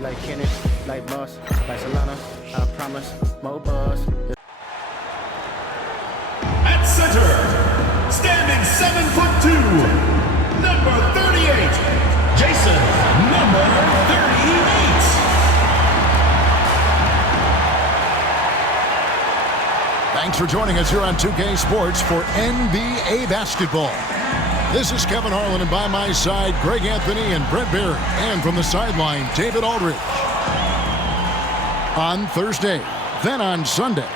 like Kenneth, like Moss, like Solana. I promise, more buzz. At center, standing 7'2", number 38, Jason, number 38. Thanks for joining us here on 2K Sports for NBA basketball. This is Kevin Harlan, and by my side, Greg Anthony and Brent Barry. And from the sideline, David Aldridge. On Thursday, then on Sunday.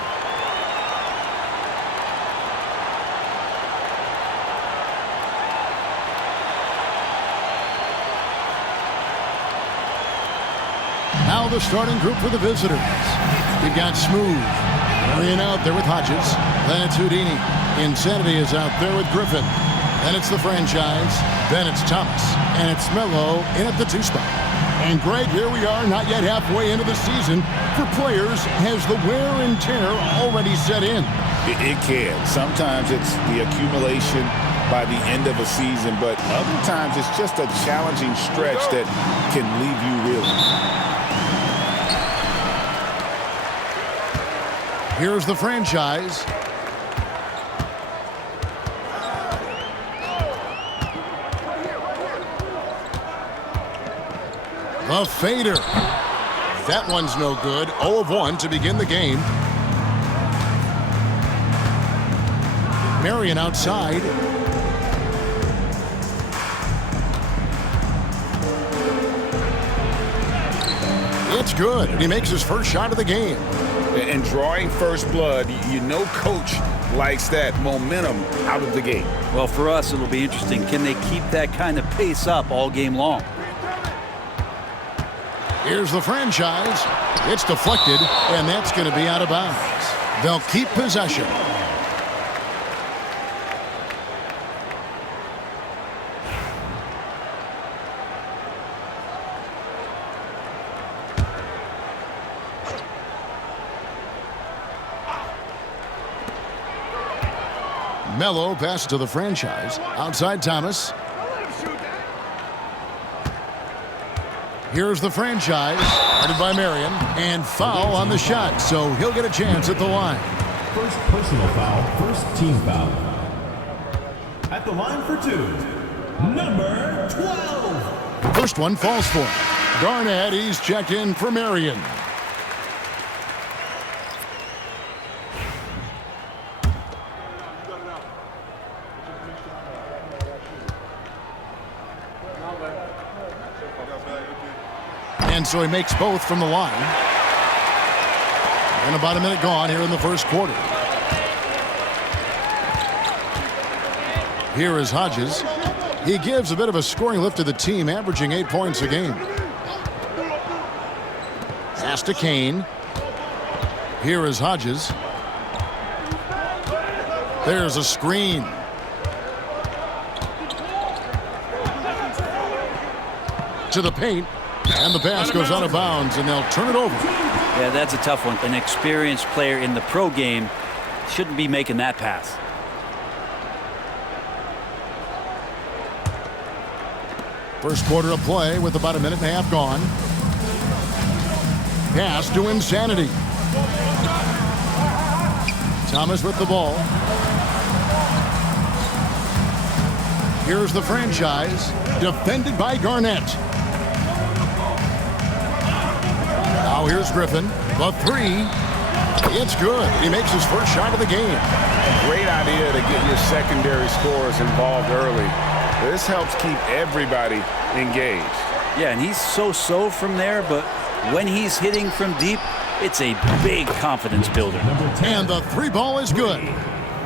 Now the starting group for the visitors. You've got Smooth. Marion out there with Hodges. Then it's Houdini. Insanity is out there with Griffin. Then it's the franchise. Then it's Thomas. And it's Melo in at the 2 spot. And Greg, here we are, not yet halfway into the season. For players, has the wear and tear already set in? It can. Sometimes it's the accumulation by the end of a season, but other times it's just a challenging stretch that can leave you reeling. Here's the franchise. The fader. That one's no good. 0 of 1 to begin the game. Marion outside. It's good, and he makes his first shot of the game. And drawing first blood, you know coach likes that momentum out of the gate. Well, for us, it'll be interesting. Can they keep that kind of pace up all game long? Here's the franchise. It's deflected, and that's going to be out of bounds. They'll keep possession. Melo passes to the franchise. Outside Thomas. Here's the franchise. Started by Marion. And foul on the shot, so he'll get a chance at the line. First personal foul, first team foul. At the line for 2, number 12. First one falls for him. Garnett, he's checked in for Marion. And so he makes both from the line. And about a minute gone here in the first quarter. Here is Hodges. He gives a bit of a scoring lift to the team, averaging 8 points a game. Pass to Kane. Here is Hodges. There's a screen. To the paint. And the pass goes out of bounds, and they'll turn it over. Yeah, that's a tough one. An experienced player in the pro game shouldn't be making that pass. First quarter of play with about a minute and a half gone. Pass to Insanity. Thomas with the ball. Here's the franchise. Defended by Garnett. Now here's Griffin. The 3. It's good. He makes his first shot of the game. Great idea to get your secondary scorers involved early. This helps keep everybody engaged. Yeah, and he's so-so from there, but when he's hitting from deep, it's a big confidence builder. And the 3 ball is good.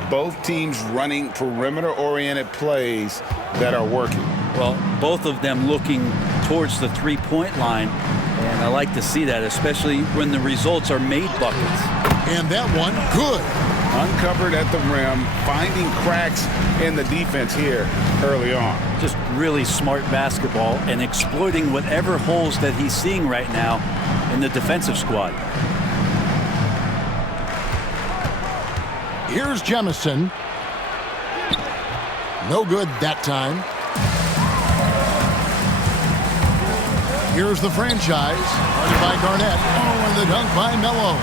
Both teams running perimeter-oriented plays that are working. Well, both of them looking towards the 3-point line, and I like to see that, especially when the results are made buckets. And that one, good. Uncovered at the rim, finding cracks in the defense here early on. Just really smart basketball and exploiting whatever holes that he's seeing right now in the defensive squad. Here's Jemison. No good that time. Here's the franchise. Started by Garnett. Oh, and the dunk by Melo.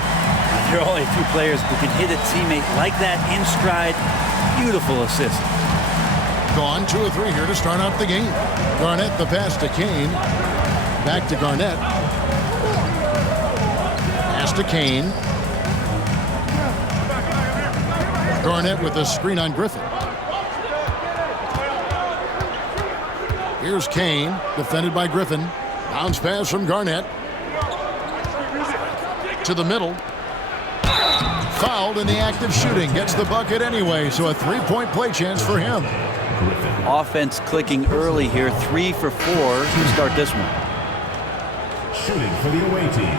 There are only a few players who can hit a teammate like that in stride. Beautiful assist. Gone 2 of 3 here to start out the game. Garnett the pass to Kane. Back to Garnett. Pass to Kane. Garnett with a screen on Griffin. Here's Kane, defended by Griffin. Bounce pass from Garnett. To the middle. Fouled in the act of shooting. Gets the bucket anyway, so a 3-point play chance for him. Offense clicking early here. 3 for 4 to start this one. Shooting for the away team.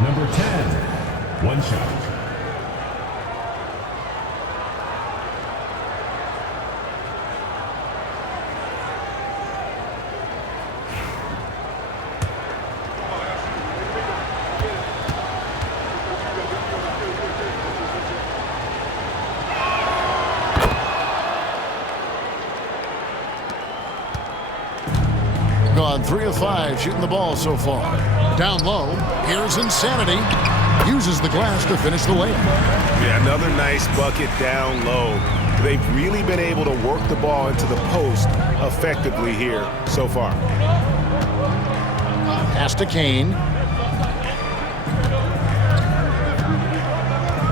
Number 10, one shot. Gone 3 of 5 shooting the ball so far. Down low. Here's Insanity. Uses the glass to finish the layup. Yeah, another nice bucket down low. They've really been able to work the ball into the post effectively here so far. Pass to Kane.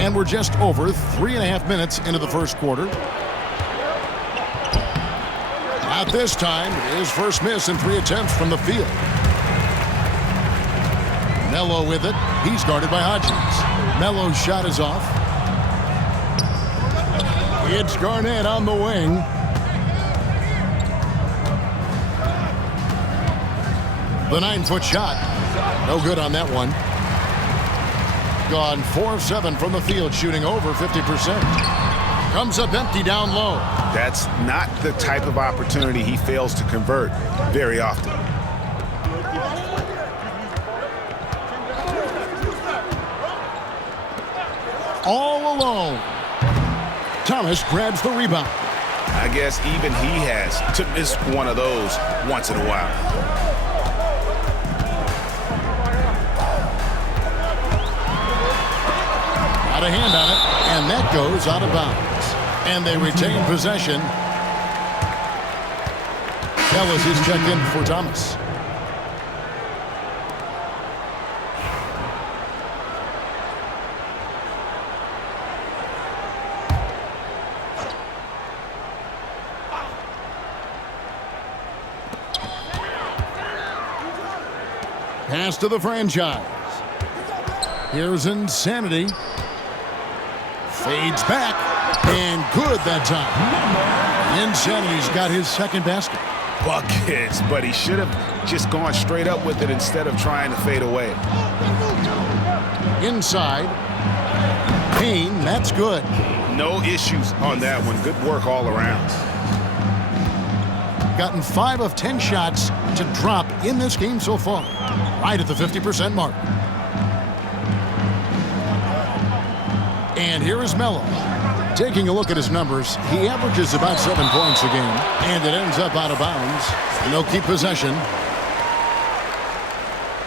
And we're just over 3.5 minutes into the first quarter. Not this time. His first miss in 3 attempts from the field. Melo with it. He's guarded by Hodgins. Melo's shot is off. It's Garnett on the wing. The 9-foot shot. No good on that one. Gone 4 of 7 from the field, shooting over 50%. Comes up empty down low. That's not the type of opportunity he fails to convert very often. All alone. Thomas grabs the rebound. I guess even he has to miss one of those once in a while. Got a hand on it, and that goes out of bounds. And they retain possession. Ellis is checked in for Thomas. Pass to the franchise. Here's Insanity. Fades back. And good that time. Insanity's got his second basket. Buckets, but he should have just gone straight up with it instead of trying to fade away. Inside. Kane, that's good. No issues on that one. Good work all around. Gotten 5 of 10 shots to drop in this game so far. Right at the 50% mark. And here is Melo. Taking a look at his numbers, he averages about 7 points a game, and it ends up out of bounds. And they'll keep possession.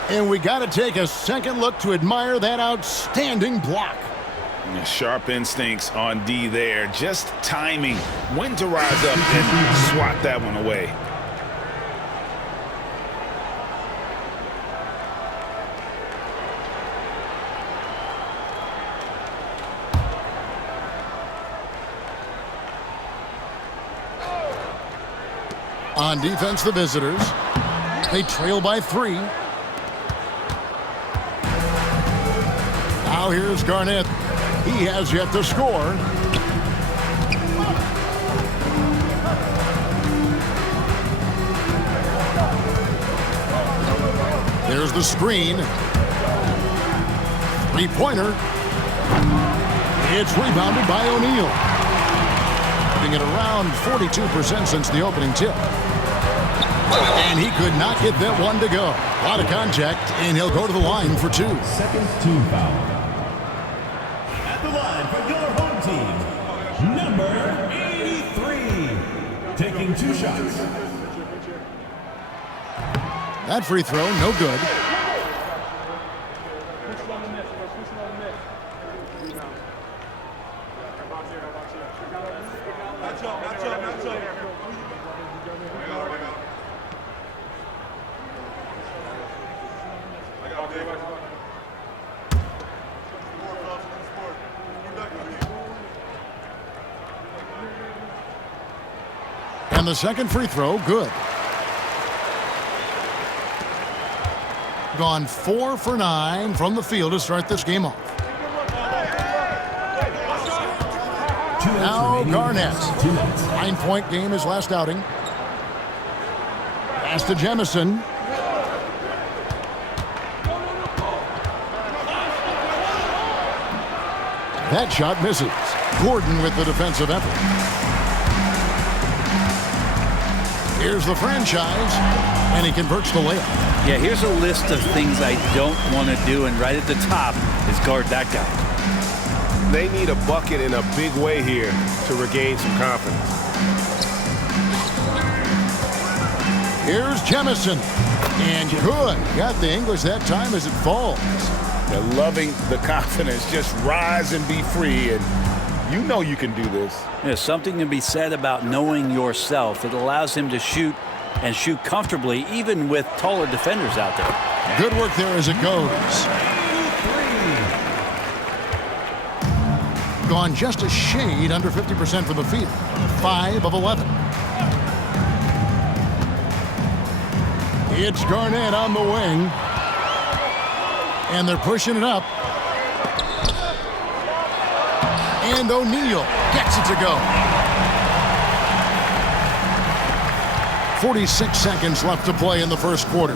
And we got to take a second look to admire that outstanding block. Sharp instincts on D there. Just timing when to rise up and swat that one away. On defense, the visitors. They trail by 3. Now here's Garnett. He has yet to score. There's the screen. 3-pointer. It's rebounded by O'Neal. Putting it around 42% since the opening tip. And he could not get that one to go. A lot of contact, and he'll go to the line for 2. Second team foul. At the line for your home team, number 83. Taking 2 shots. That free throw, no good. And the second free throw, good. Gone 4 for 9 from the field to start this game off. Now Garnett. 9-point game his last outing. Pass to Jemison. That shot misses. Gordon with the defensive effort. Here's the franchise, and he converts the layup. Yeah, here's a list of things I don't want to do, and right at the top is guard that guy. They need a bucket in a big way here to regain some confidence. Here's Jemison, and good. Got the English that time as it falls. They're loving the confidence. Just rise and be free, and you know you can do this. There's something to be said about knowing yourself. It allows him to shoot and shoot comfortably, even with taller defenders out there. Good work there as it goes. Gone just a shade under 50% from the field. 5 of 11. It's Garnett on the wing. And they're pushing it up. And O'Neal gets it to go. 46 seconds left to play in the first quarter.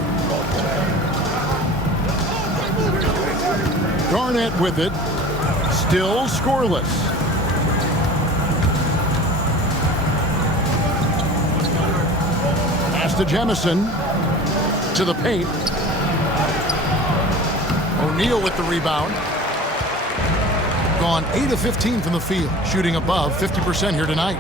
Garnett with it. Still scoreless. Pass to Jemison. To the paint. O'Neal with the rebound. Gone 8 of 15 from the field. Shooting above 50% here tonight.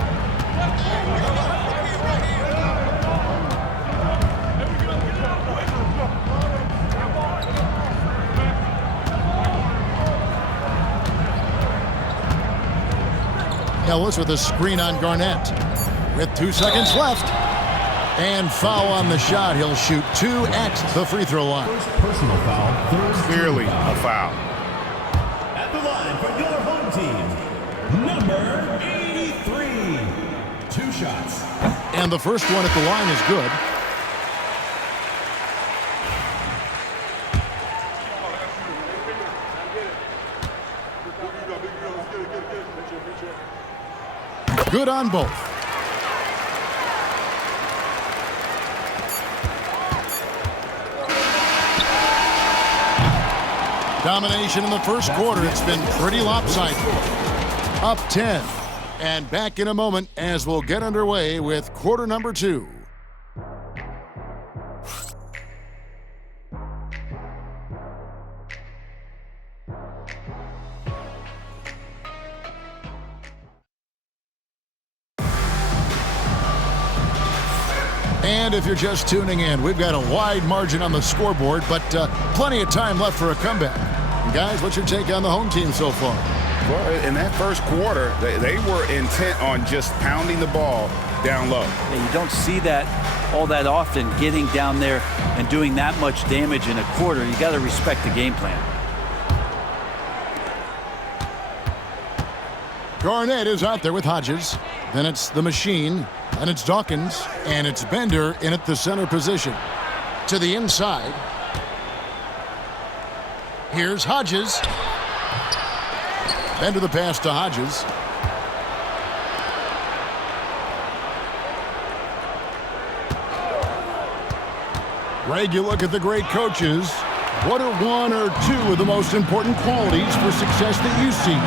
Ellis with a screen on Garnett. With 2 seconds left. And foul on the shot. He'll shoot 2 at the free throw line. First personal foul. Clearly a foul. At the line for your home team, number 83. 2 shots. And the first one at the line is good. Good on both. Domination in the first quarter. It's been pretty lopsided. Up 10. And back in a moment as we'll get underway with quarter number 2. And if you're just tuning in, we've got a wide margin on the scoreboard, but plenty of time left for a comeback. And guys, what's your take on the home team so far? Well, in that first quarter, they were intent on just pounding the ball down low. Yeah, you don't see that all that often, getting down there and doing that much damage in a quarter. You got to respect the game plan. Garnett is out there with Hodges. Then it's the machine. Then it's Dawkins. And it's Bender in at the center position. To the inside. Here's Hodges. Bender the pass to Hodges. Greg, you look at the great coaches. What are 1 or 2 of the most important qualities for success that you see?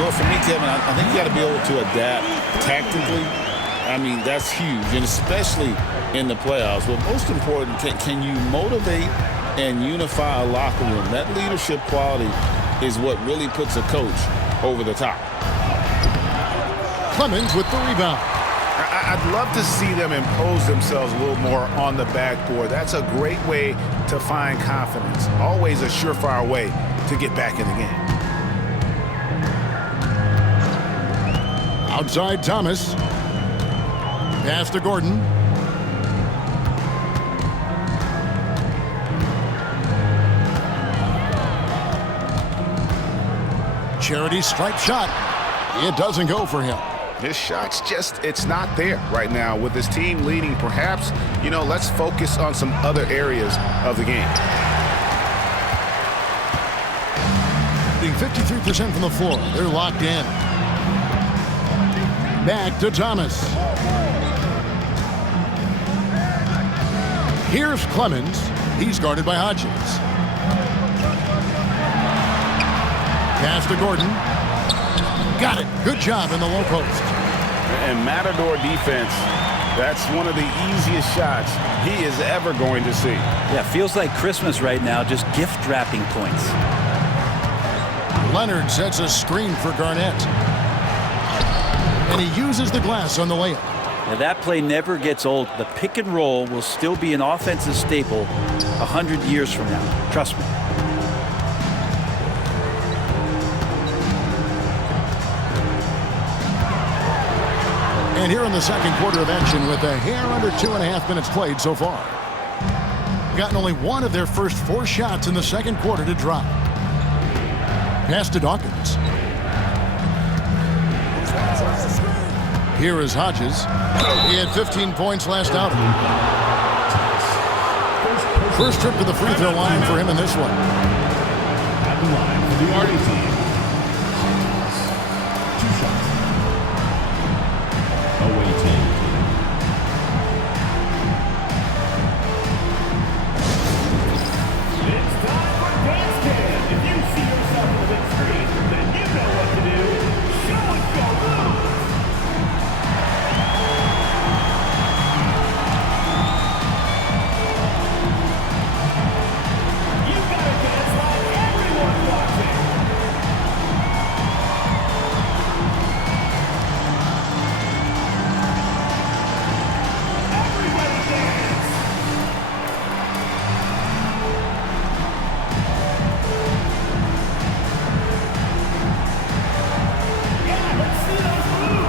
Well, for me, Kevin, I think you got to be able to adapt tactically. I mean, that's huge, and especially in the playoffs. But most important, can you motivate and unify a locker room? That leadership quality is what really puts a coach over the top. Clemens with the rebound. I'd love to see them impose themselves a little more on the backboard. That's a great way to find confidence. Always a surefire way to get back in the game. Outside Thomas. Pass to Gordon. Charity stripe shot. It doesn't go for him. His shot's just, it's not there right now. With his team leading, perhaps, let's focus on some other areas of the game. Being 53% from the floor. They're locked in. Back to Thomas. Here's Clemens. He's guarded by Hodges. Pass to Gordon. Got it. Good job in the low post. And Matador defense, that's one of the easiest shots he is ever going to see. Yeah, feels like Christmas right now, just gift wrapping points. Leonard sets a screen for Garnett. And he uses the glass on the layup. Now that play never gets old. The pick and roll will still be an offensive staple 100 years from now. Trust me. And here in the second quarter of action with a hair under 2.5 minutes played so far. Gotten only one of their first 4 shots in the second quarter to drop. Pass to Dawkins. Here is Hodges. He had 15 points last outing. First trip to the free throw line for him in this one. At the line for the Arty team. 2 shots. Away team. It's time for Dance Cam. If you see yourself on the big screen, then you know what to do. Show us your moves. You gotta dance like everyone's watching. Everybody dance. Yeah, let's see those moves.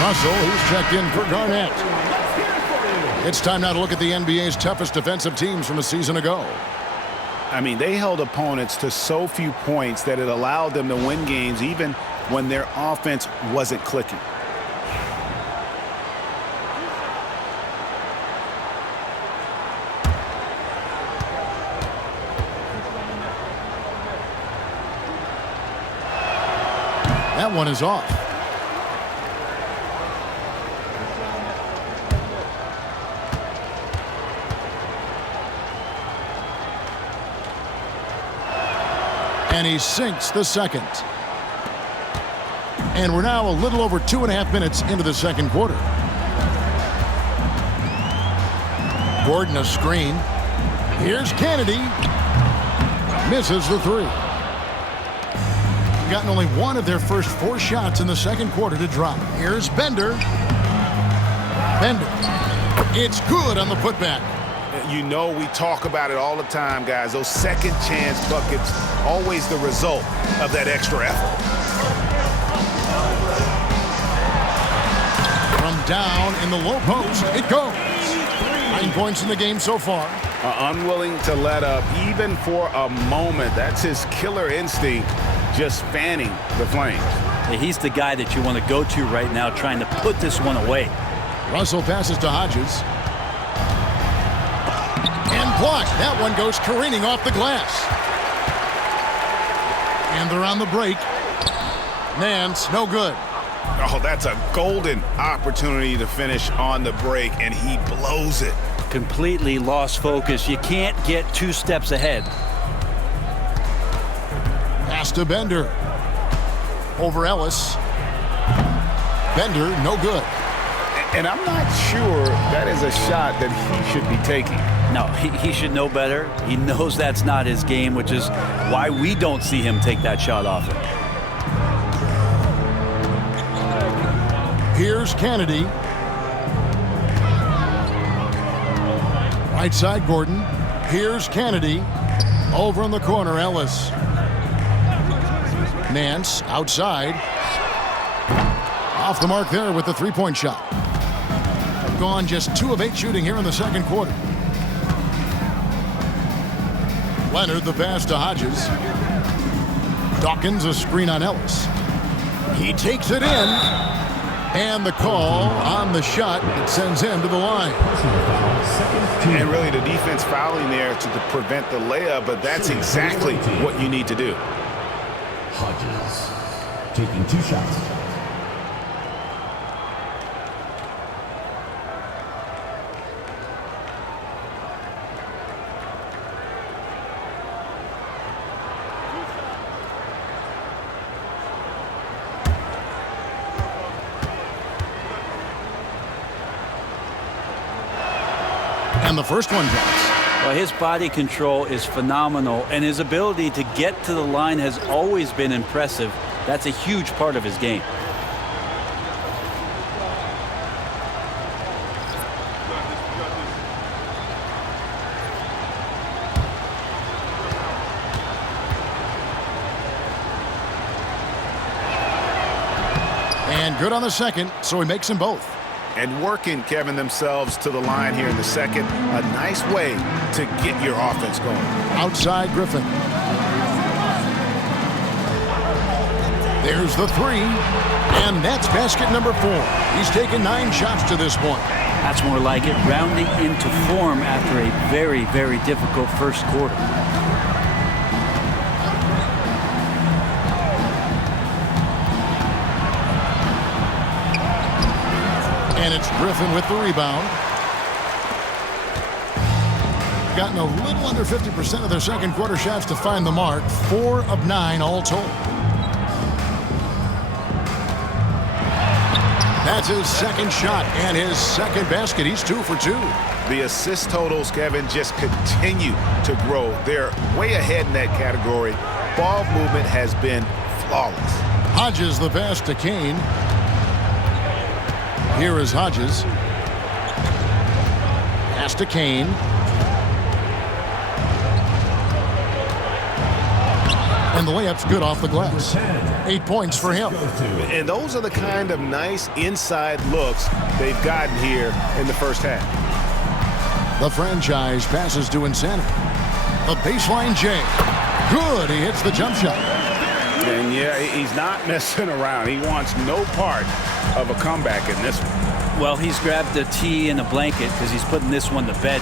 Russell, who's checked in for Garnett. It's time now to look at the NBA's toughest defensive teams from a season ago. I mean, they held opponents to so few points that it allowed them to win games even when their offense wasn't clicking. That one is off. And he sinks the second. And we're now a little over 2.5 minutes into the second quarter. Gordon a screen. Here's Kennedy. Misses the 3. Gotten only one of their first 4 shots in the second quarter to drop. Here's Bender. Bender. It's good on the putback. You know, we talk about it all the time, guys. Those second chance buckets, always the result of that extra effort. From down in the low post, it goes. 9 points in the game so far. unwilling to let up even for a moment. That's his killer instinct, just fanning the flames. He's the guy that you want to go to right now, trying to put this one away. Russell passes to Hodges. And blocked. That one goes careening off the glass. And they're on the break. Nance, no good. Oh, that's a golden opportunity to finish on the break, and he blows it. Completely lost focus. You can't get 2 steps ahead. Pass to Bender. Over Ellis. Bender, no good. And I'm not sure that is a shot that he should be taking. No, he should know better. He knows that's not his game, which is why we don't see him take that shot often. Here's Kennedy. Right side, Gordon. Here's Kennedy. Over in the corner, Ellis. Nance outside. Off the mark there with the three-point shot. Gone just 2 of 8 shooting here in the second quarter. Leonard the pass to Hodges. Dawkins a screen on Ellis. He takes it in. And the call on the shot that sends him to the line. And really the defense fouling there to prevent the layup, but that's exactly what you need to do. Hodges taking 2 shots. And the first one drops. Well, his body control is phenomenal, and his ability to get to the line has always been impressive. That's a huge part of his game. And good on the second, so he makes them both. And working, Kevin, themselves to the line here in the second. A nice way to get your offense going. Outside Griffin. There's the 3. And that's basket number 4. He's taken 9 shots to this point. That's more like it, rounding into form after a very, very difficult first quarter. And it's Griffin with the rebound. Gotten a little under 50% of their second quarter shots to find the mark. 4 of 9 all told. That's his second shot and his second basket. He's 2 for 2. The assist totals, Kevin, just continue to grow. They're way ahead in that category. Ball movement has been flawless. Hodges the pass to Kane. Here is Hodges. Pass to Kane. And the layup's good off the glass. 8 points for him. And those are the kind of nice inside looks they've gotten here in the first half. The franchise passes to Insanity. The baseline J. Good. He hits the jump shot. And yeah, he's not messing around. He wants no part of a comeback in this one. Well, he's grabbed a tee and a blanket because he's putting this one to bed.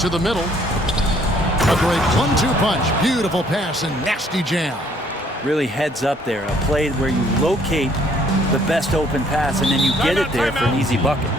To the middle. A great 1-2 punch. Beautiful pass and nasty jam. Really heads up there. A play where you locate the best open pass and then you get it there for an easy bucket.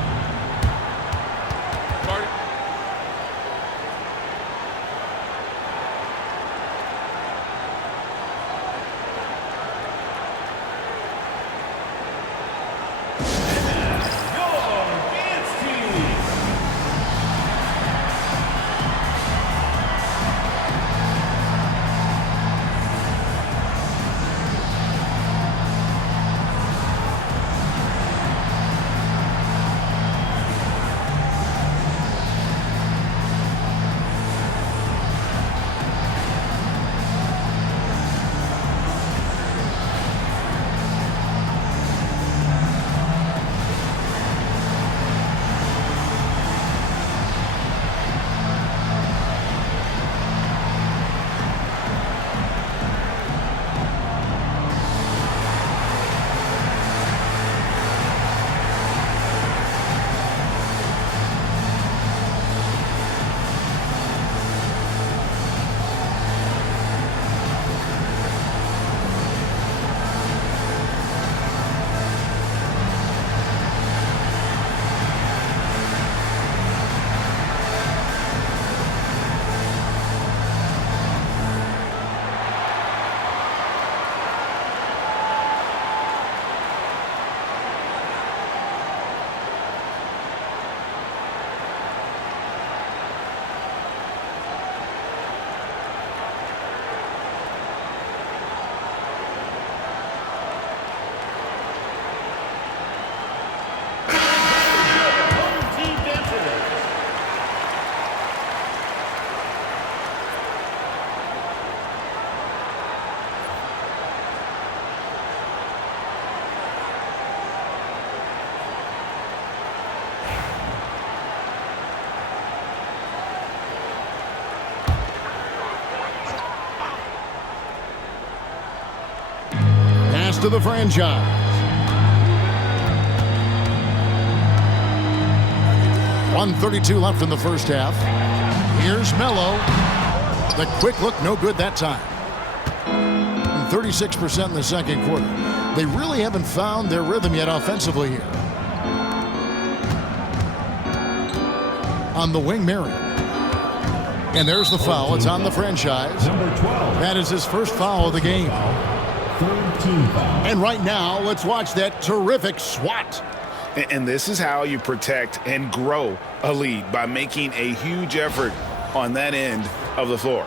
to the franchise. .132 left in the first half. Here's Melo. The quick look, no good that time. 36% in the second quarter. They really haven't found their rhythm yet offensively here. On the wing, Mary. And there's the foul. It's on the franchise. Number 12. That is his first foul of the game. Third team foul. And right now, let's watch that terrific swat. And this is how you protect and grow a lead, by making a huge effort on that end of the floor.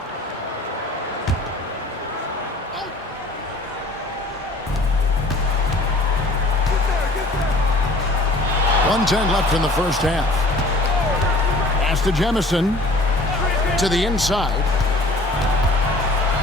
.110 left in the first half. Pass to Jemison. To the inside.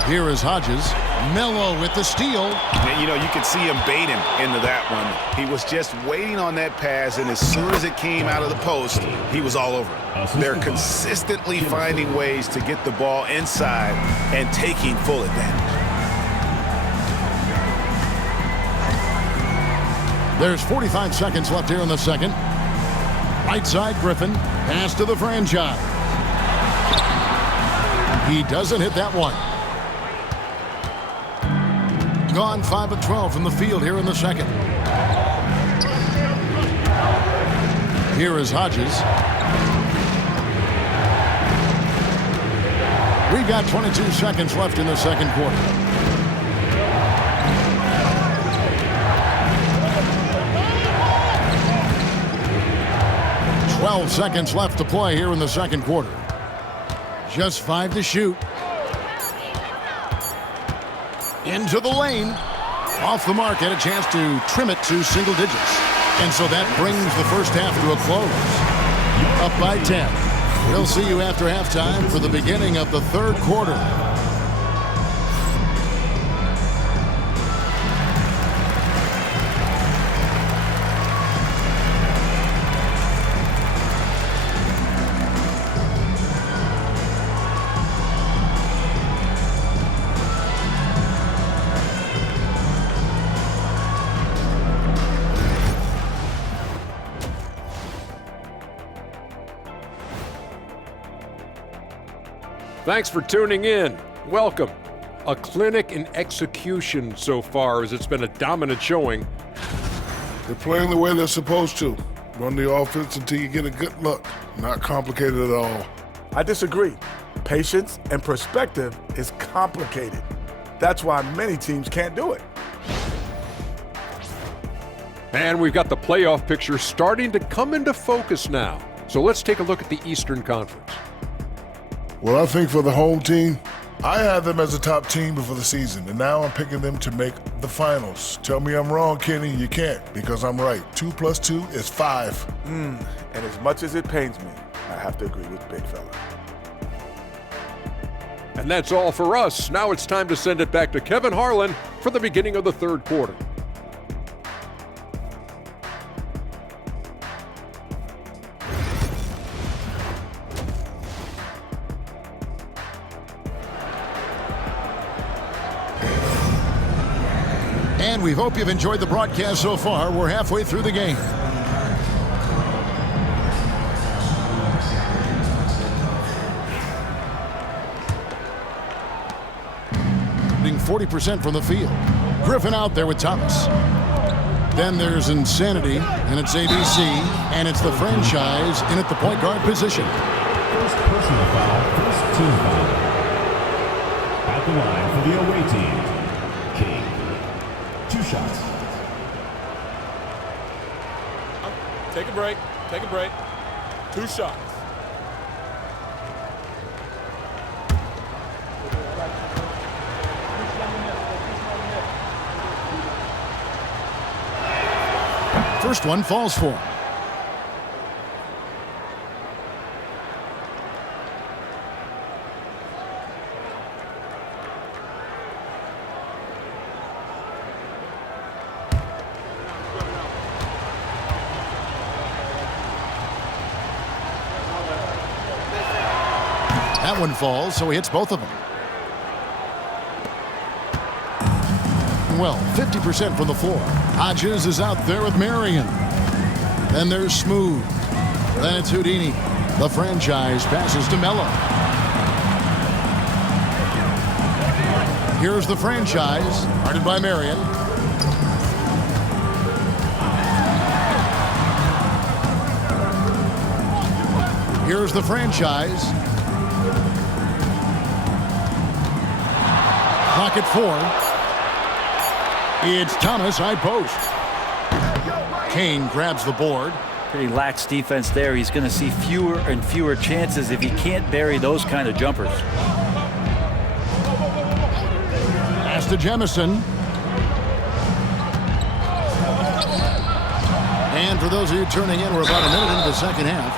Here is Hodges. Melo with the steal. And, you know, you could see him bait him into that one. He was just waiting on that pass, and as soon as it came out of the post, he was all over it. They're consistently finding ways to get the ball inside and taking full advantage. There's 45 seconds left here in the second. Right side, Griffin. Pass to the franchise. He doesn't hit that one. Gone 5 of 12 from the field here in the second. Here is Hodges. We've got 22 seconds left in the second quarter. .12 seconds left to play here in the second quarter. Just 5 to shoot. Into the lane. Off the mark. Had a chance to trim it to single digits. And so that brings the first half to a close. Up by 10. We'll see you after halftime for the beginning of the third quarter. Thanks for tuning in. Welcome. A clinic in execution so far, as it's been a dominant showing. They're playing the way they're supposed to. Run the offense until you get a good look. Not complicated at all. I disagree. Patience and perspective is complicated. That's why many teams can't do it. And we've got the playoff picture starting to come into focus now. So let's take a look at the Eastern Conference. Well, I think for the home team, I had them as a top team before the season, and now I'm picking them to make the finals. Tell me I'm wrong, Kenny. You can't, because I'm right. 2 + 2 is 5. And as much as it pains me, I have to agree with Big Fella. And that's all for us. Now it's time to send it back to Kevin Harlan for the beginning of the third quarter. And we hope you've enjoyed the broadcast so far. We're halfway through the game. Shooting 40% from the field. Griffin out there with Thomas. Then there's Insanity, and it's ABC, and it's the franchise in at the point guard position. First personal foul, first team foul. At the line for the away team, King. 2 shots. Take a break. Take a break. 2 shots. First one falls for him. That one falls, so he hits both of them. shooting well, 50% from the floor. Hodges is out there with Marion. Then there's Smooth. Then it's Houdini. The franchise passes to Mello. Here's the franchise, guarded by Marion. Here's the franchise. Clock at 4. It's Thomas, high post. Kane grabs the board. Pretty lax defense there. He's going to see fewer and fewer chances if he can't bury those kind of jumpers. Pass to Jemison. And for those of you turning in, we're about a minute into the second half.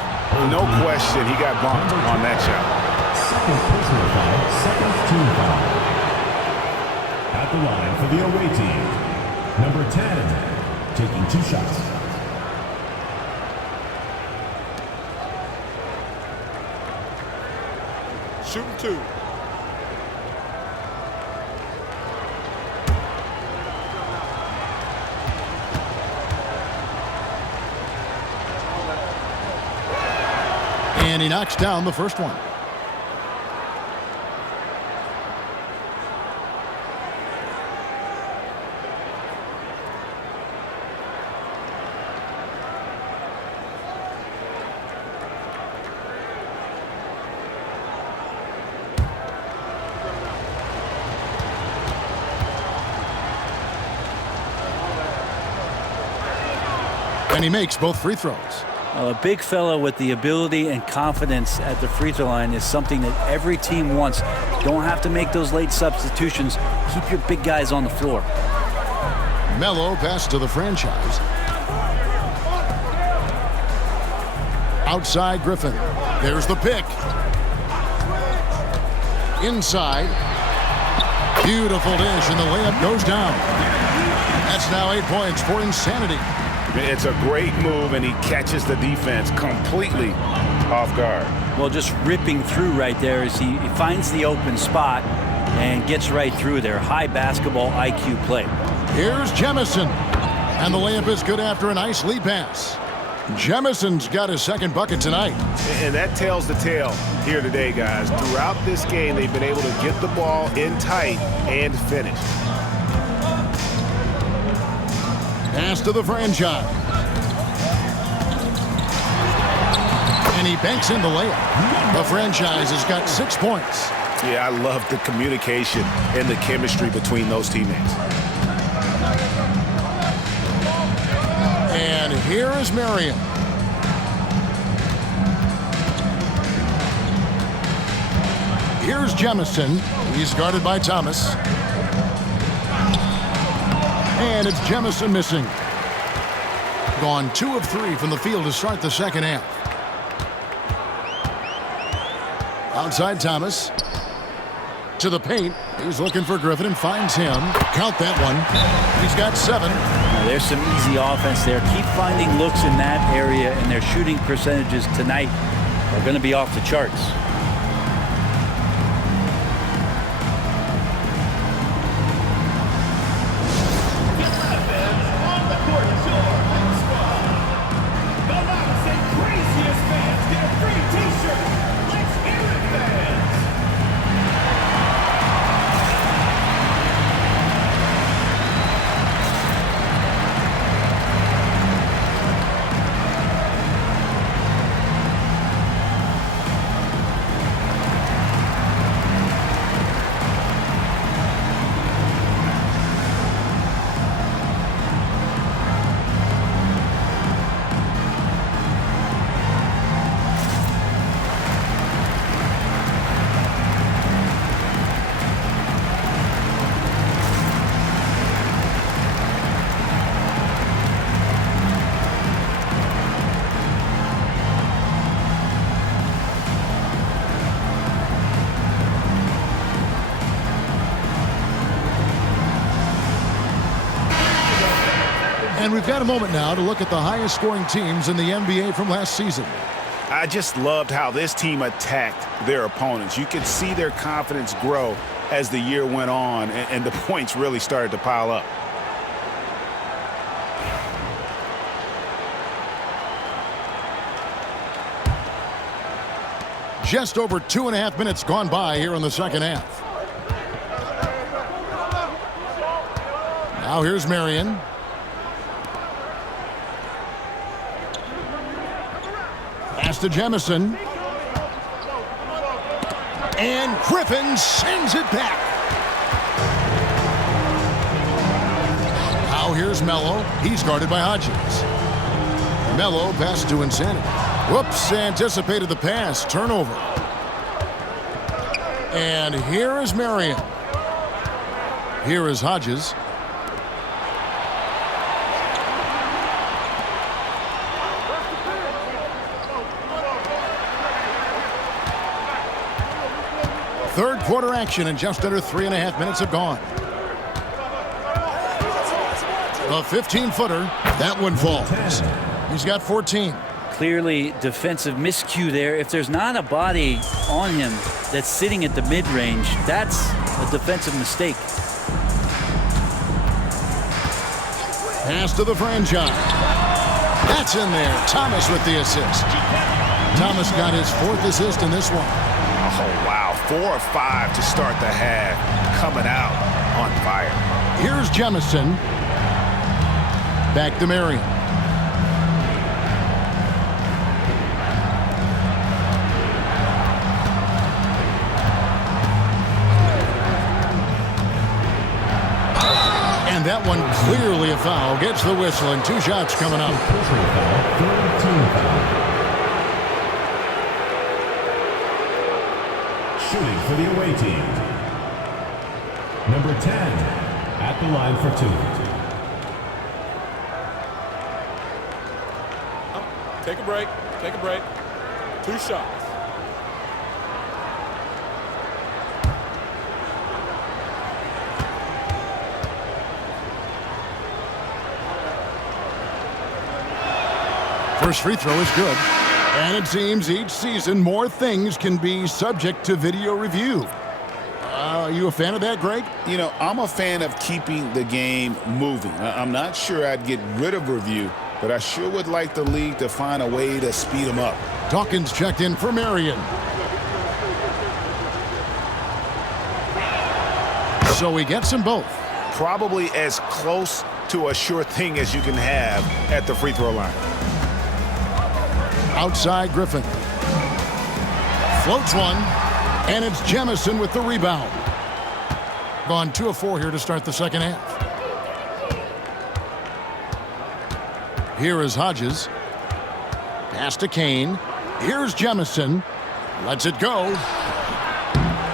No question, he got bumped on that shot. Second personal foul, second team foul. At the line for the away team, number 10, taking 2 shots. Shooting 2. And he knocks down the first one. And he makes both free throws. Well, a big fella with the ability and confidence at the free throw line is something that every team wants. Don't have to make those late substitutions. Keep your big guys on the floor. Mello pass to the franchise. Outside Griffin. There's the pick. Inside. Beautiful dish, and the layup goes down. That's now 8 points for Insanity. It's a great move, and he catches the defense completely off guard. Well, just ripping through right there as he finds the open spot and gets right through there. High basketball IQ play. Here's Jemison. And the layup is good after a nice lead pass. Jemison's got his second bucket tonight. And that tells the tale here today, guys. Throughout this game, they've been able to get the ball in tight and finish. Pass to the franchise. And he banks in the layup. The franchise has got 6 points. Yeah, I love the communication and the chemistry between those teammates. And here is Marion. Here's Jemison. He's guarded by Thomas. And it's Jemison missing. Gone 2 of 3 from the field to start the second half. Outside Thomas. To the paint. He's looking for Griffin and finds him. Count that one. He's got 7. Now, there's some easy offense there. Keep finding looks in that area, and their shooting percentages tonight are going to be off the charts. And we've got a moment now to look at the highest scoring teams in the NBA from last season. I just loved how this team attacked their opponents. You could see their confidence grow as the year went on and the points really started to pile up. Just over 2.5 minutes gone by here in the second half. Now here's Marion. Pass to Jemison. And Griffin sends it back. Now here's Mello. He's guarded by Hodges. Mello pass to Insanity. Whoops, anticipated the pass. Turnover. And here is Marion. Here is Hodges. Third quarter action, and just under 3.5 minutes have gone. A 15-footer. That one falls. He's got 14. Clearly defensive miscue there. If there's not a body on him that's sitting at the mid-range, that's a defensive mistake. Pass to the franchise. That's in there. Thomas with the assist. Thomas got his 4th assist in this one. Oh, wow. 4 or 5 to start the half. Coming out on fire. Here's Jemison. Back to Marion. And that one clearly a foul. Gets the whistle, and 2 shots coming up. Shooting for the away team. Number 10 at the line for 2. Take a break. Take a break. 2 shots. First free throw is good. And it seems each season more things can be subject to video review. Are you a fan of that, Greg? You know, I'm a fan of keeping the game moving. I'm not sure I'd get rid of review, but I sure would like the league to find a way to speed them up. Dawkins checked in for Marion. So we gets them both. Probably as close to a sure thing as you can have at the free throw line. Outside Griffin. Floats one. And it's Jemison with the rebound. Gone 2 of 4 here to start the second half. Here is Hodges. Pass to Kane. Here's Jemison. Lets it go.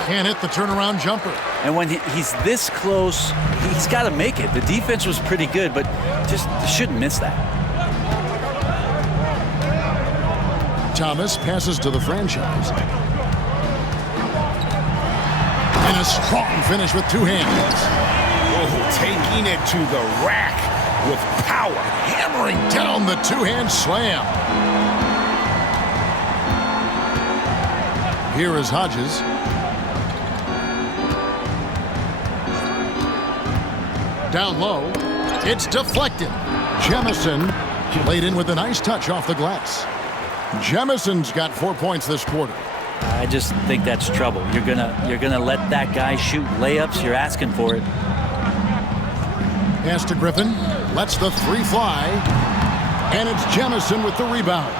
Can't hit the turnaround jumper. And when he's this close, he's got to make it. The defense was pretty good, but just shouldn't miss that. Thomas passes to the franchise. And a strong finish with 2 hands. Oh, taking it to the rack with power. Hammering down the 2-hand slam. Here is Hodges. Down low. It's deflected. Jemison laid in with a nice touch off the glass. Jemison's got 4 points this quarter. I just think that's trouble. You're gonna let that guy shoot layups. You're asking for it. Pass to Griffin. Lets the 3 fly. And it's Jemison with the rebound.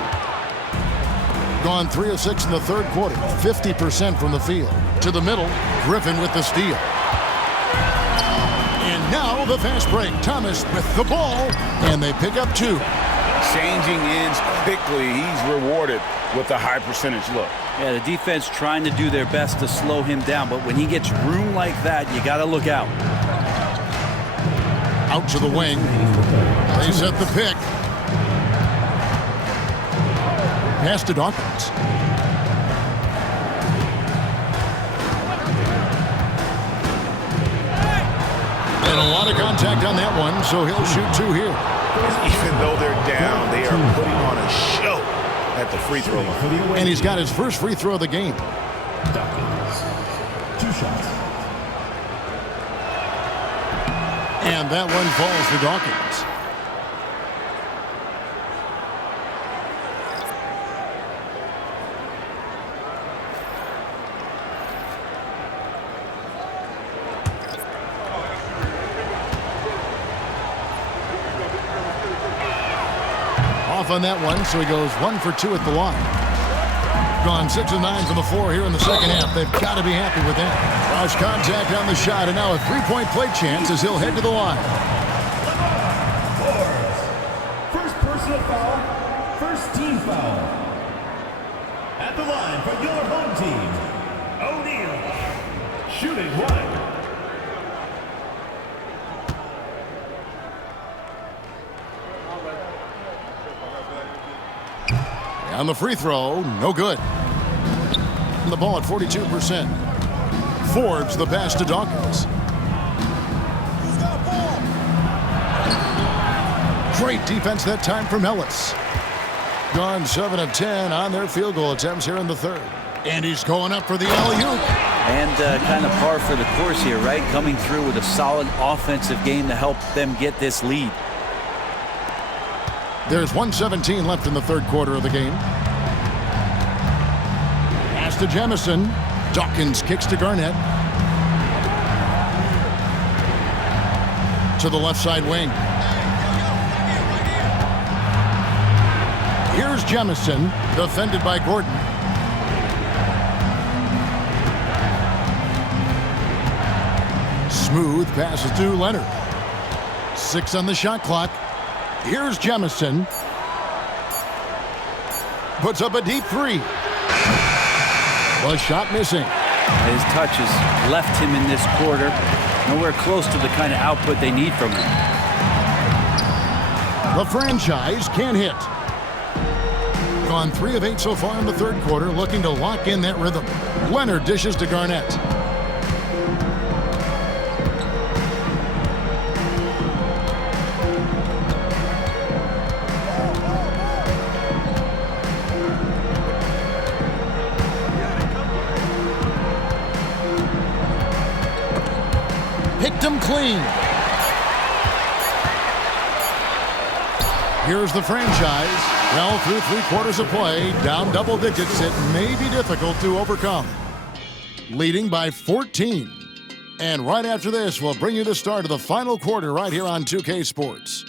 Gone 3 of 6 in the third quarter. 50% from the field. To the middle. Griffin with the steal. And now the fast break. Thomas with the ball. And they pick up 2. Changing ends quickly. He's rewarded with a high percentage look. Yeah, the defense trying to do their best to slow him down, but when he gets room like that, you got to look out. Out to the wing. They set the pick. Pass to Dawkins. And a lot of contact on that one, so he'll shoot 2 here. Even though they're down, they are putting on a show at the free throw line. And he's got his first free throw of the game. Dawkins. 2 shots. And that one falls for Dawkins. Off on that one, so he goes 1 for 2 at the line. Gone 6 of 9 from the floor here in the second half. They've got to be happy with that. Rush contact on the shot, and now a three-point play chance as he'll head to the line. First personal foul, first team foul. At the line for your home team, O'Neal. Shooting one. On the free throw, no good. The ball at 42%. Forbes the pass to Dawkins. Great defense that time from Ellis. Gone 7 of 10 on their field goal attempts here in the third. And he's going up for the alley-oop. And kind of par for the course here, right? Coming through with a solid offensive game to help them get this lead. There's 1:17 left in the third quarter of the game. Pass to Jamison. Dawkins kicks to Garnett. To the left side wing. Here's Jamison, defended by Gordon. Smooth passes to Leonard. 6 on the shot clock. Here's Jamison. Puts up a deep three. The shot missing. His touches left him in this quarter. Nowhere close to the kind of output they need from him. The franchise can't hit. Gone 3 of 8 so far in the third quarter, looking to lock in that rhythm. Leonard dishes to Garnett. Picked him clean. Here's the franchise. Well, through 3 quarters of play, down double digits, it may be difficult to overcome. Leading by 14. And right after this, we'll bring you the start of the final quarter right here on 2K Sports.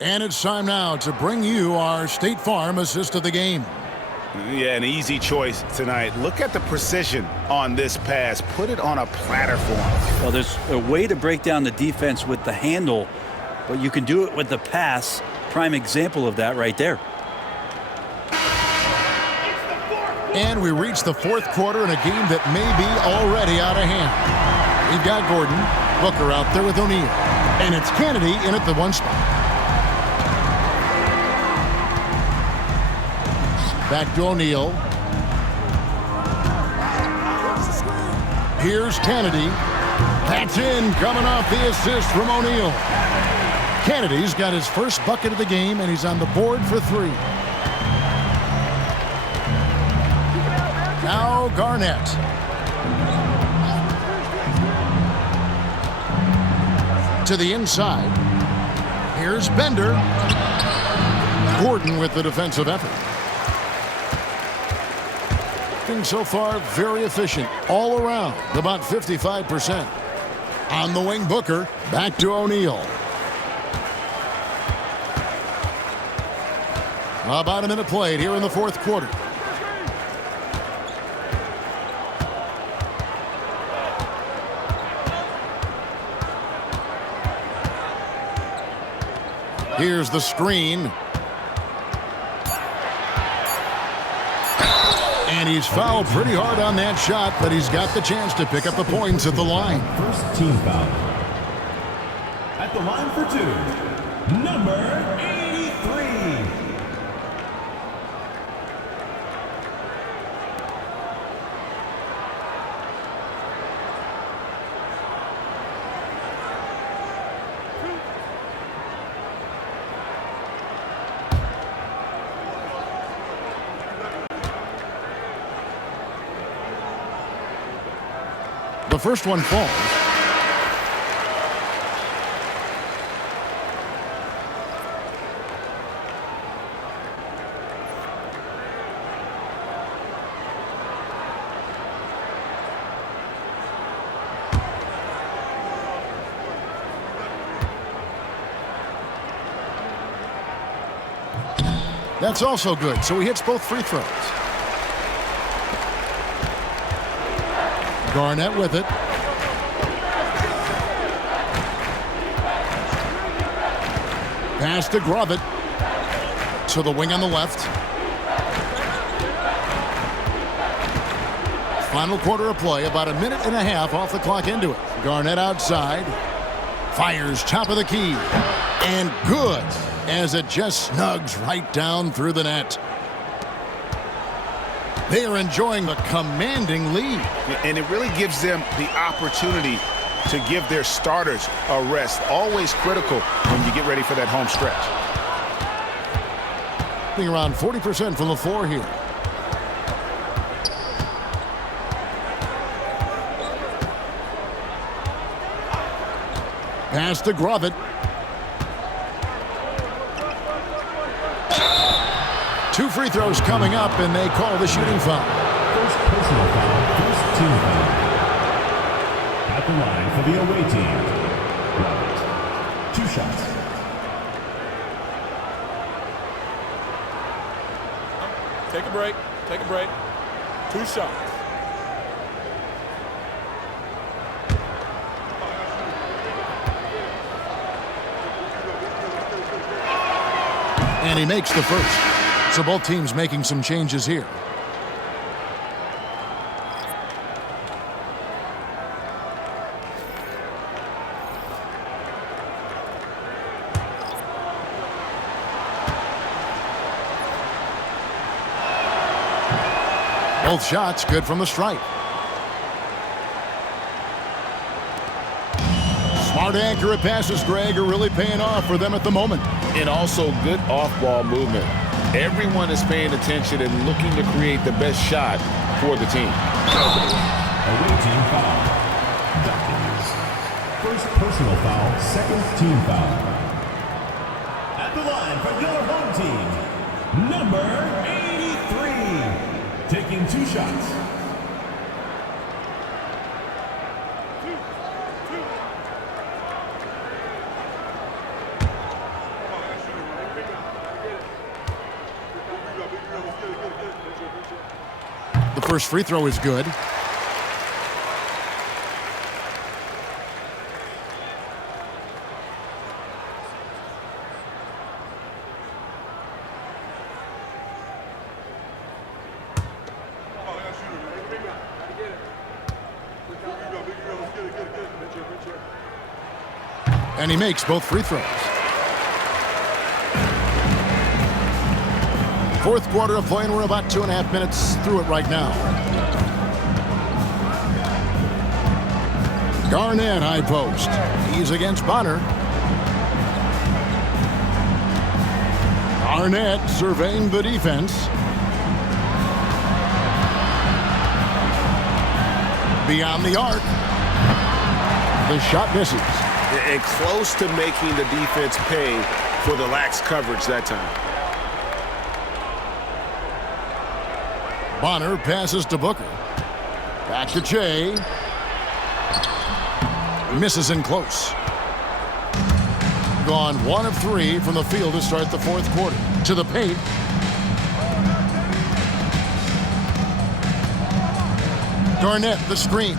And it's time now to bring you our State Farm assist of the game. Yeah, an easy choice tonight. Look at the precision on this pass. Put it on a platter for him. Well, there's a way to break down the defense with the handle, but you can do it with the pass. Prime example of that right there. And we reach the fourth quarter in a game that may be already out of hand. We've got Gordon, Booker out there with O'Neal, and it's Kennedy in at the 1 spot. Back to O'Neal. Here's Kennedy. That's in, coming off the assist from O'Neal. Kennedy's got his first bucket of the game, and he's on the board for 3. Now Garnett. To the inside. Here's Bender. Gordon with the defensive effort. So far, very efficient all around, about 55%. On the wing, Booker, back to O'Neal. About a minute played here in the fourth quarter. Here's the screen. And he's fouled pretty hard on that shot, but he's got the chance to pick up the points at the line. First team foul. At the line for 2, number 83. The first one falls. That's also good, so he hits both free throws. Garnett with it. Pass to Grovett. To the wing on the left. Final quarter of play, about a minute and a half off the clock into it. Garnett outside. Fires top of the key. And good, as it just snugs right down through the net. They are enjoying the commanding lead. And it really gives them the opportunity to give their starters a rest. Always critical when you get ready for that home stretch. Around 40% from the floor here. Pass to Grovett. Two free throws coming up, and they call the shooting foul. First personal foul, first team foul. At the line for the away team. Robert. 2 shots. Take a break. Take a break. 2 shots. And he makes the first. So both teams making some changes here. Both shots good from the stripe. Smart, accurate passes, Greg, are really paying off for them at the moment. And also good off-ball movement. Everyone is paying attention and looking to create the best shot for the team. Away team foul. Dawkins. First personal foul, second team foul. At the line for your home team, number 83. Taking 2 shots. The first free throw is good. And he makes both free throws. Fourth quarter of play, and we're about 2.5 minutes through it right now. Garnett, high post. He's against Bonner. Garnett surveying the defense. Beyond the arc. The shot misses. And close to making the defense pay for the lax coverage that time. Bonner passes to Booker. Back to Che. Misses in close. Gone 1 of 3 from the field to start the fourth quarter. To the paint. Garnett, the screen.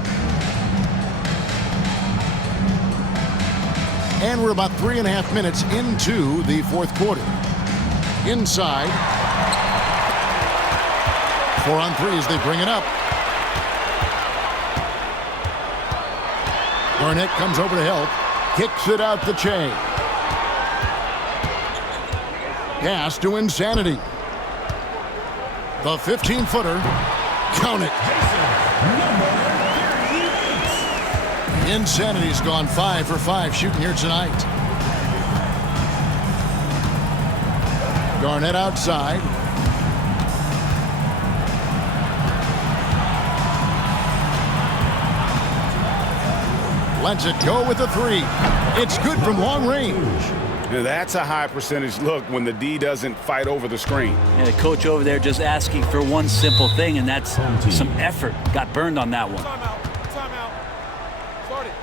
And we're about 3.5 minutes into the fourth quarter. Inside. 4 on 3 as they bring it up. Garnett comes over to help. Kicks it out to Che. Pass to Insanity. The 15-footer. Count it. Insanity's gone 5 for 5 shooting here tonight. Garnett outside. lets it go with a 3. It's good from long range. Now that's a high percentage look when the D doesn't fight over the screen. Yeah, the coach over there just asking for one simple thing, and that's some effort. Got burned on that one. Timeout. Timeout. Start it.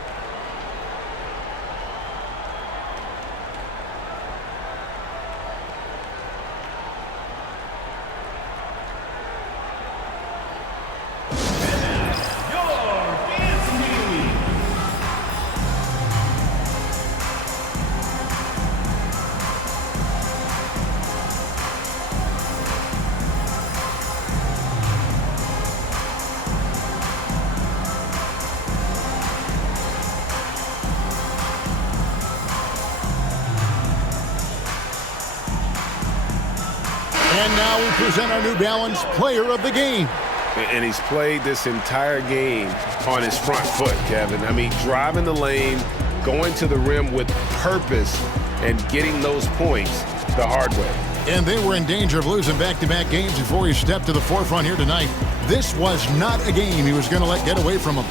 And now we present our New Balance Player of the Game. And he's played this entire game on his front foot, Kevin. I mean, driving the lane, going to the rim with purpose, and getting those points the hard way. And they were in danger of losing back-to-back games before he stepped to the forefront here tonight. This was not a game he was going to let get away from him.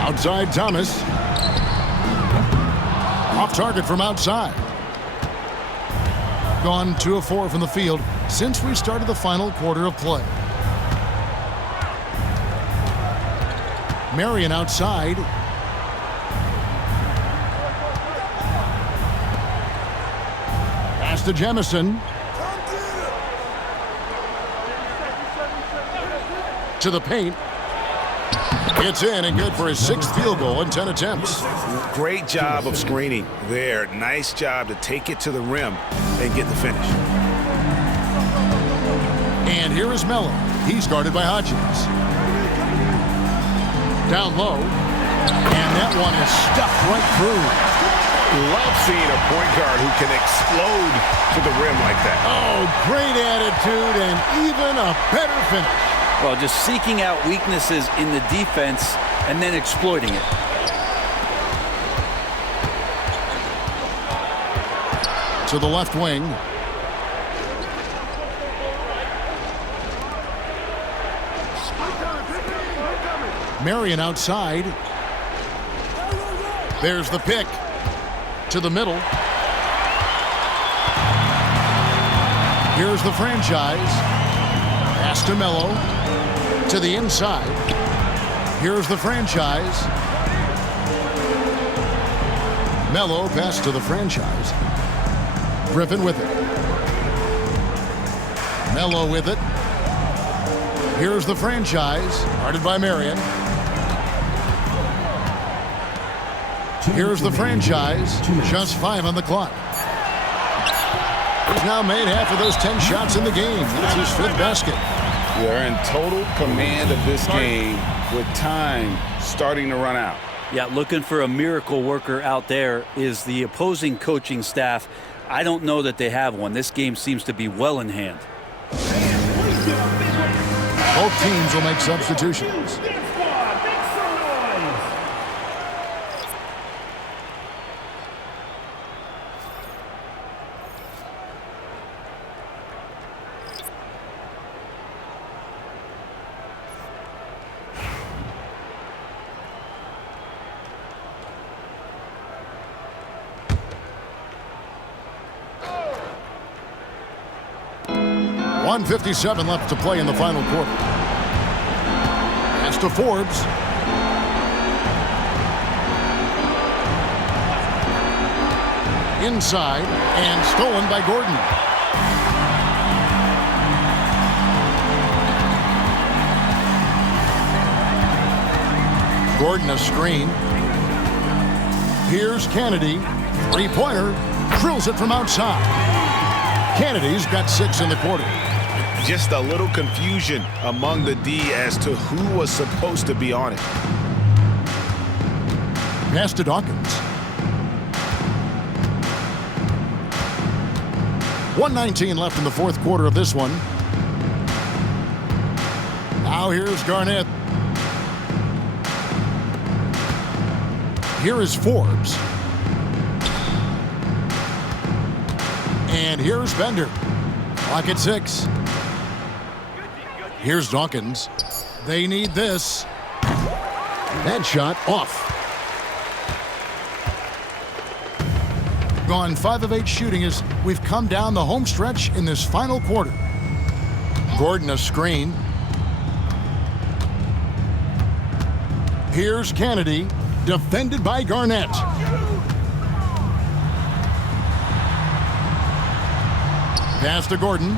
Outside Thomas. Off target from outside. Gone 2 of 4 from the field since we started the final quarter of play. Marion outside. Pass to Jemison. To the paint. It's in and good for his 6th field goal in 10 attempts. Great job of screening there. Nice job to take it to the rim and get the finish. And here is Mello. He's guarded by Hodges. Down low. And that one is stuffed right through. Love seeing a point guard who can explode to the rim like that. Oh, great attitude and even a better finish. Well, just seeking out weaknesses in the defense and then exploiting it. To the left wing. Marion outside. There's the pick. To the middle. Here's the franchise. Pass to Mello. To the inside. Here's the franchise. Mello pass to the franchise. Griffin with it. Mello with it. Here's the franchise. Guarded by Marion. Here's the franchise. Just 5 on the clock. He's now made half of those 10 shots in the game. That's his 5th basket. They're in total command of this game with time starting to run out. Yeah, looking for a miracle worker out there is the opposing coaching staff. I don't know that they have one. This game seems to be well in hand. Both teams will make substitutions. .157 left to play in the final quarter. Pass to Forbes. Inside and stolen by Gordon. Gordon a screen. Here's Kennedy. 3-pointer. Drills it from outside. Kennedy's got 6 in the quarter. Just a little confusion among the D as to who was supposed to be on it. Pass to Dawkins. 1:19 left in the fourth quarter of this one. Now here's Garnett. Here is Forbes. And here's Bender. Clock at 6. Here's Dawkins. They need this. That shot off. Gone 5 of 8 shooting as we've come down the home stretch in this final quarter. Gordon a screen. Here's Kennedy, defended by Garnett. Pass to Gordon.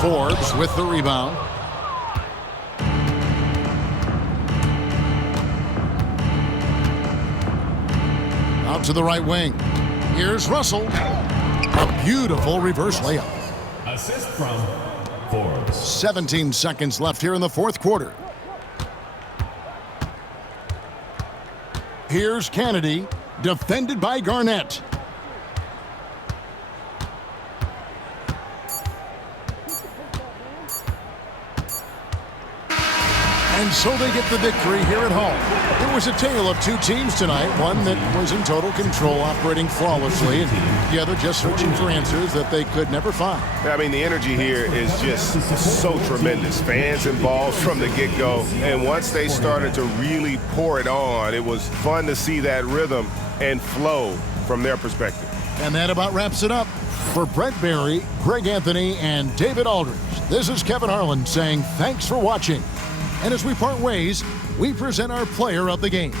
Forbes with the rebound. Out to the right wing. Here's Russell. A beautiful reverse layup. Assist from Forbes. 17 seconds left here in the fourth quarter. Here's Kennedy, defended by Garnett. And so they get the victory here at home. It was a tale of two teams tonight, one that was in total control, operating flawlessly, and the other just searching for answers that they could never find. I mean, the energy here is just so tremendous. Fans involved from the get-go, and once they started to really pour it on, it was fun to see that rhythm and flow from their perspective. And that about wraps it up. For Brett Barry, Greg Anthony, and David Aldridge, this is Kevin Harlan saying thanks for watching. And as we part ways, we present our player of the game.